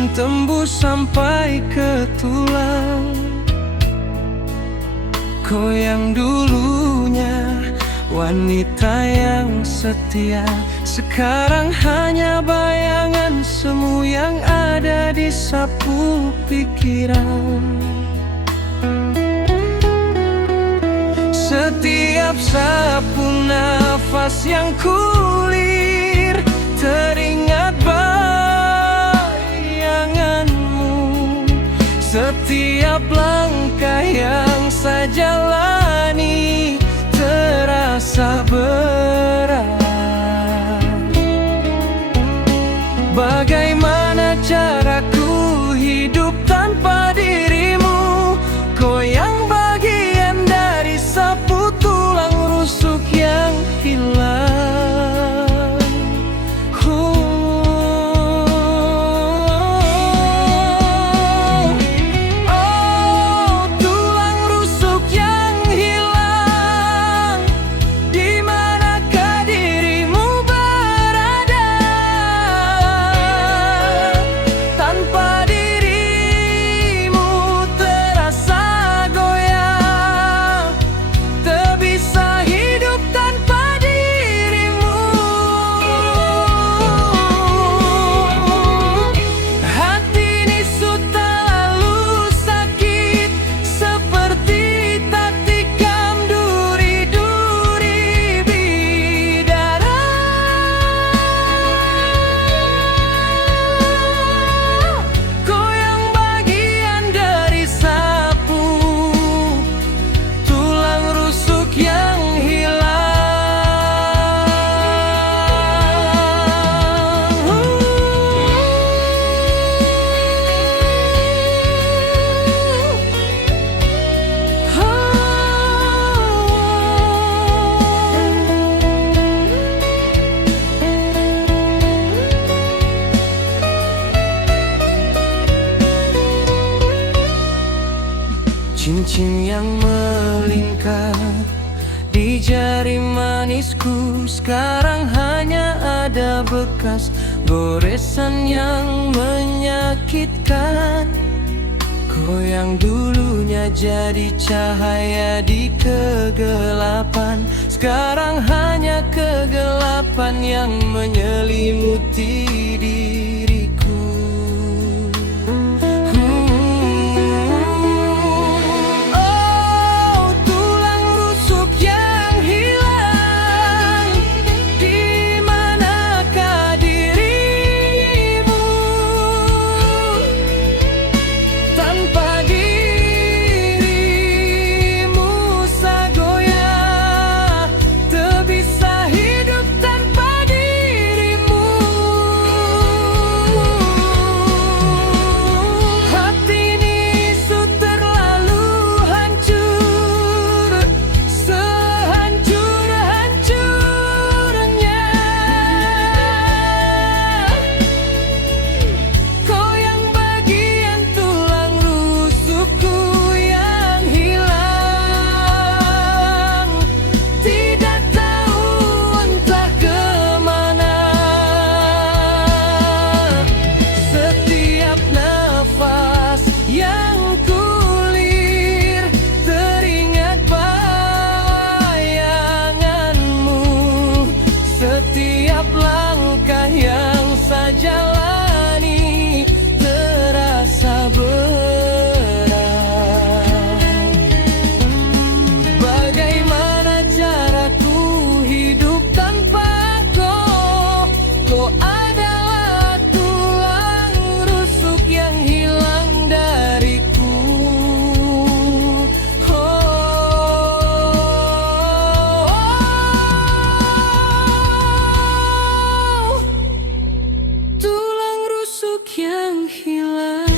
ingin tembus sampai ke tulang. Kau yang dulunya wanita yang setia, sekarang hanya bayangan semu yang ada di sapu pikiran. Setiap sapu nafas yang kulir, teringat bayanganmu. Setiap langkah yang saya jalani terasa berat. Bagaimana caraku hidup tanpa dirimu? Kau yang bagian dari sapu tulang rusuk yang hilang. Cincin yang melingkar di jari manisku, sekarang hanya ada bekas goresan yang menyakitkan. Kau yang dulunya jadi cahaya di kegelapan, sekarang hanya kegelapan yang menyelimuti diriku. Setiap langkah yang saya jalani terasa berat. Bagaimana caraku hidup tanpa kau? Kau adalah tulang rusuk yang hilang dariku. Yang hilang.